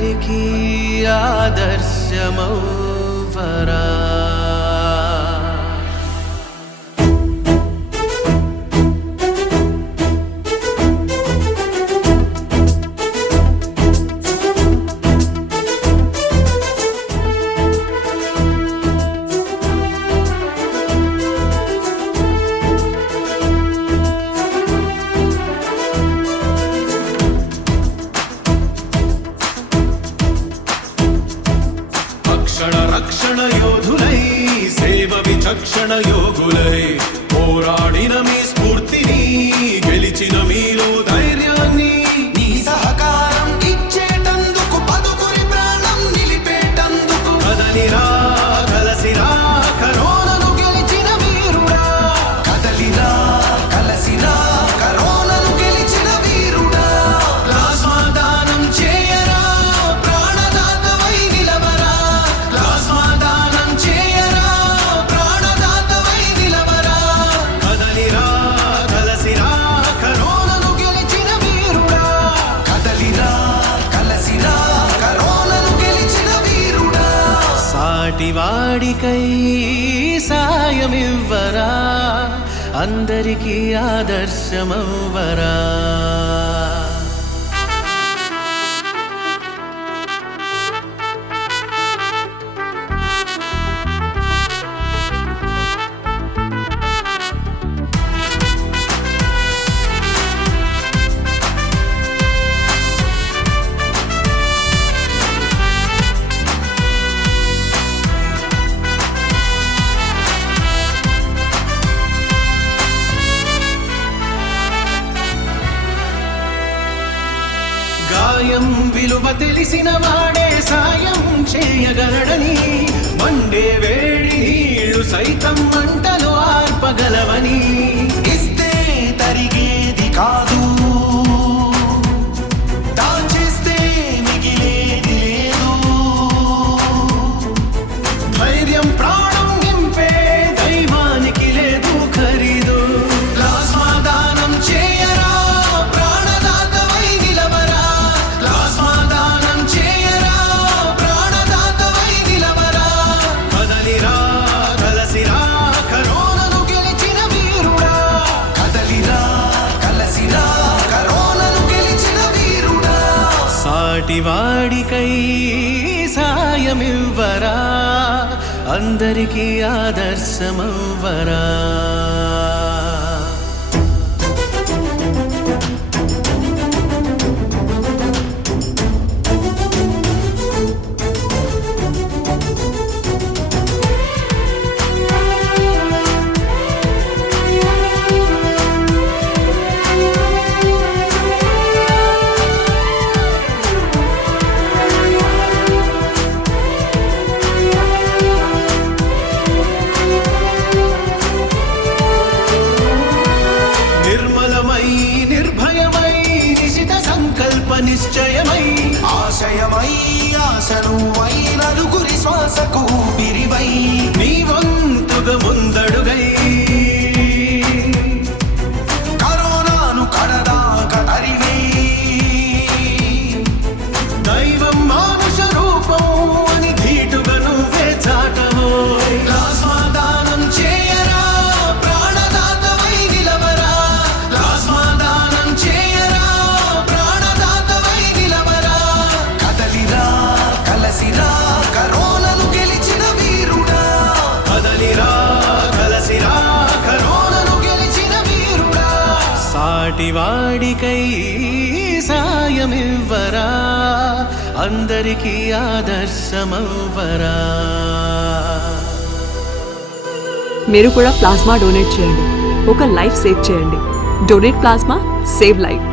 అందరికీ ఆదర్శమౌవరా. రక్షణ యోధులై సేవ విచక్షణ యోగులై పోరాడిన మీ స్ఫూర్తిని గెలిచిన మీలో ధైర్యాన్ని నీ సహకారం ఇచ్చేటందుకు పదుగురి ప్రాణం నిలిపేటందుకు కదలిరా కలసిరా కరోనాను గెలిచిన వీరుడా. కదలిరా కలసిరా కరోనాను గెలిచిన వీరుడా. ప్లాస్మా దానం చేయరా ప్రాణదాతవై నిలవరా. ప్లాస్మా దానం చేయరా ప్రాణదాతవై నిలవరా. కదలిరా కలసిరా కరోనాను గెలిచిన వీరుడా. కదలిరా కలసిరా కరోనాను గెలిచిన వీరుడా. సాటివాడికై సాయమివ్వరా అందరికీ ఆదర్శమవ్వరా. గాయం విలువ తెలిసిన వాడే సాయం చేయగలడని, మండే వేడి నీళ్లు సైతం మంటలు ఆర్పగలవని. ఇస్తే తరిగేది కాదు, దాచేస్తే మిగిలేది లేదు. ధైర్యం ప్రాణం నింపే దైవానికి లేదు ఖరీదు. ప్లాస్మా దానం చేయరా ప్రాణదాతవై నిలవరా. ప్లాస్మా దానం చేయరా ప్రాణదాతవై నిలవరా. కదలిరా కలసిరా కరోనాను గెలిచిన వీరుడా. కదలిరా కలసిరా కరోనాను గెలిచిన వీరుడా. సాటివాడికై సాయమివ్వరా అందరికీ ఆదర్శమవ్వరా. నిర్భయమై నిశిత సంకల్ప నిశ్చయమై ఆశయమై ఆశను వై నలుగురి శ్వాసకు ఊపిరివై నీ వంతుగా ముందడుగై కరోనాను కడదాకా తరిమే దైవం మానుష రూపం అని ధీటుగా నువ్వే చాటవో. ప్లాస్మా దానం చేయరా ప్రాణదాతవై నిలవరా. ప్లాస్మా దానం చేయరా ప్రాణదాతవై నిలవరా. కదలిరా కలసిరా కరోనాను గెలిచిన వీరుడా. కదలిరా కలసిరా కరోనాను గెలిచిన వీరుడా. సాటివాడికై సాయమివ్వరా అందరికీ ఆదర్శమవ్వరా. మీరు కూడా ప్లాస్మా డొనేట్ చేయండి, ఒక లైఫ్ సేవ్ చేయండి. Donate plasma, save life.